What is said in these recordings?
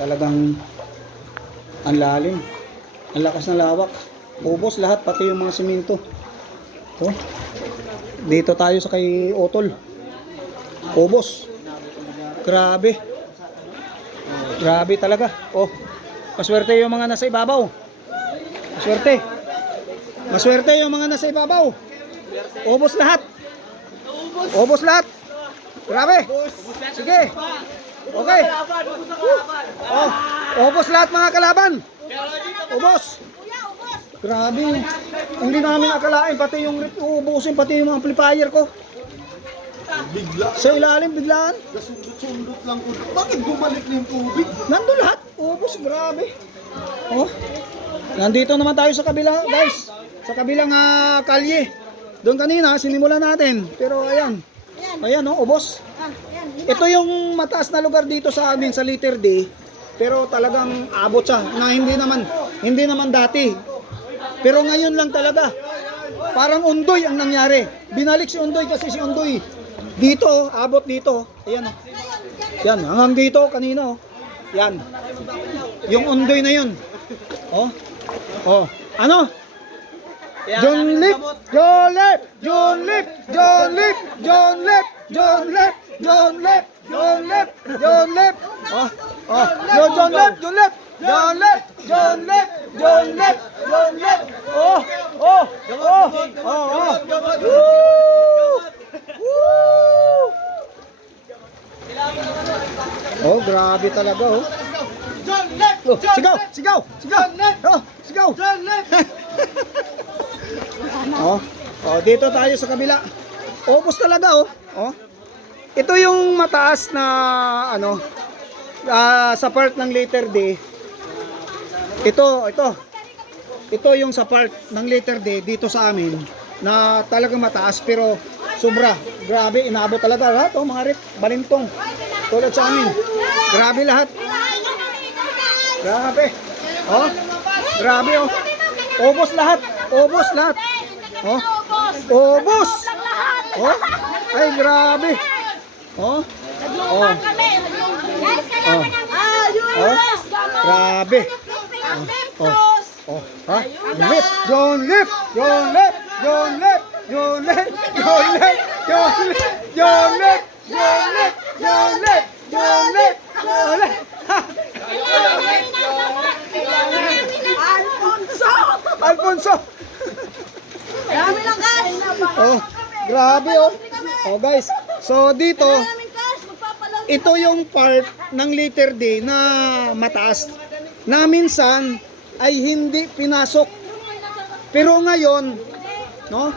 Talagang ang lalim. Ang lakas ng lawak. Ubos lahat, pati yung mga simento. Oh. Dito tayo sa kay Otol. Ubos. Grabe. Grabe talaga. Oh. Maswerte yung mga nasa ibabaw. Maswerte. Maswerte yung mga nasa ibabaw. Ubos lahat. Ubos lahat. Grabe. Sige. Okay. Oh, ubos lahat mga kalaban. Ubos. Grabe. Hindi namin akalain pati yung rip uubusin pati yung amplifier ko. Bigla. Sa ilalim biglaan. Nasundot-sundot lang ko. Bakit bumalik na yung tubig? Nandun lahat. Ubos, grabe. Oh. Nandito naman tayo sa kabila, guys. Sa kabilang ah, kalye. Doon kanina, sinimulan natin. Pero ayan. Ayan, oh, ubos. Ito yung mataas na lugar dito sa amin sa liter D. Pero talagang abot siya na hindi naman hindi naman dati. Pero ngayon lang talaga. Parang undoy ang nangyari. Binalik si undoy kasi si undoy dito, abot dito. Ayan. oh. Yan, hanggang dito kanina. oh. Yan. Yung undoy na yun. Oh. Oh. Ano? John Lip, John Lip, John Lip, John Lip, John Lip, John Lip, John Lip, John Lip, John Lip. Oh, oh, Yo, John Lip, John Lip, John Lip, John Lip, John Lip, John Lip. Oh, oh, oh, oh, oh. Woo! Oh, grabe talaga oh. Oh, sigaw, sigaw, sigaw. Oh, sigaw. oh, oh, dito tayo sa kabila. Ubus talaga oh. Oh. Ito yung mataas na ano ah, sa part ng letter D. Ito, ito. Ito yung sa part ng letter D dito sa amin na talagang mataas pero sobra. Grabe, inabot talaga lahat oh, mga rit, balintong. Tulad sa amin. Grabe lahat. Grabe. Oh. Grabe oh. Ubos lahat. Ubos lahat. Oh. Ubos. Oh. Ay grabe. Oh. Oh. Oh. Oh. Grabe. Oh. Oh. Ha? Lip. John Lip. John Lip. John Lip. John Lip. John Lip. John Lip. John Lip. John Lip. John Lip. John Lip. John Lip. Alfonso! Alfonso. Dami lang cash! Oh, grabe oh. Oh guys, so dito, ito yung part ng letter D na mataas na minsan ay hindi pinasok. Pero ngayon, no?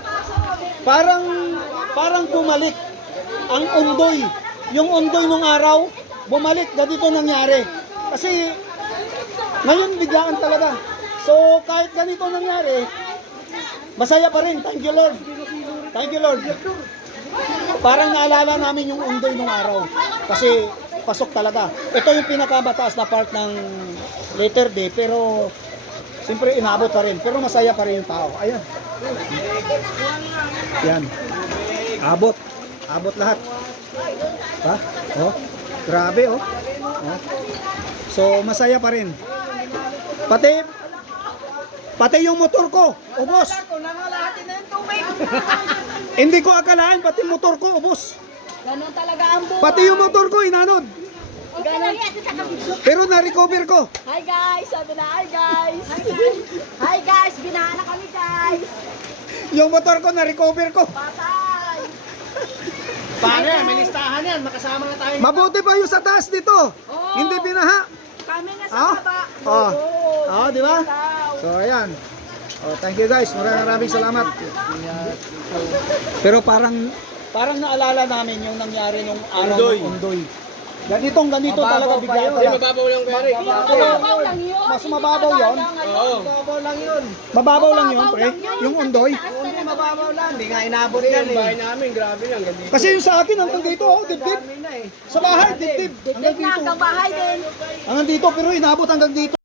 Parang parang bumalik ang undoy. Yung undoy nung araw, bumalik ganito nangyari. Kasi ngayon biglaan talaga. So kahit ganito nangyari, masaya pa rin. Thank you Lord. Thank you Lord. Parang naalala namin yung undoy nung araw. Kasi pasok talaga. Ito yung pinakamataas na part ng letter D. Pero siyempre inabot pa rin. Pero masaya pa rin yung tao. Ayan. Yan. Abot. Abot lahat. Ha? Oh. Grabe oh. oh. So masaya pa rin. Pati pati yung motor ko, ubos. Nangalahati na yung tubig! Hindi ko akalaan pati motor ko ubos. Ganun talaga ang buhay. Pati yung motor ko inanod. Pero na-recover ko. Hi guys! Sabi na hi guys! Hi guys! Hi guys! Binahan na kami guys! Yung motor ko na-recover ko. Patay! Pare, may listahan yan. Makasama na tayo. Mabuti pa yung sa taas dito. Oo. Hindi binaha. Kami nga sa Ah? baba! Oh. Oo. Oh, di ba? So ayan. Oh, thank you guys. Maraming maraming salamat. Pero parang parang naalala namin yung nangyari nung araw Undoy. ng Undoy. Ganitong ganito talaga bigla Hindi, talaga. mababaw lang pare. Mababaw lang yun. Mas mababaw yun? Oo. Mababaw lang yun. Mababaw lang yun, pre. Yung Undoy. mababaw lang. Hindi nga inabot yan eh. Bahay namin, grabe yan. Gandito. Kasi yung sa akin hanggang dito, oh, dibdib. Sa bahay, dibdib. Hanggang dito. hanggang bahay din. Hanggang dito, pero inabot hanggang dito.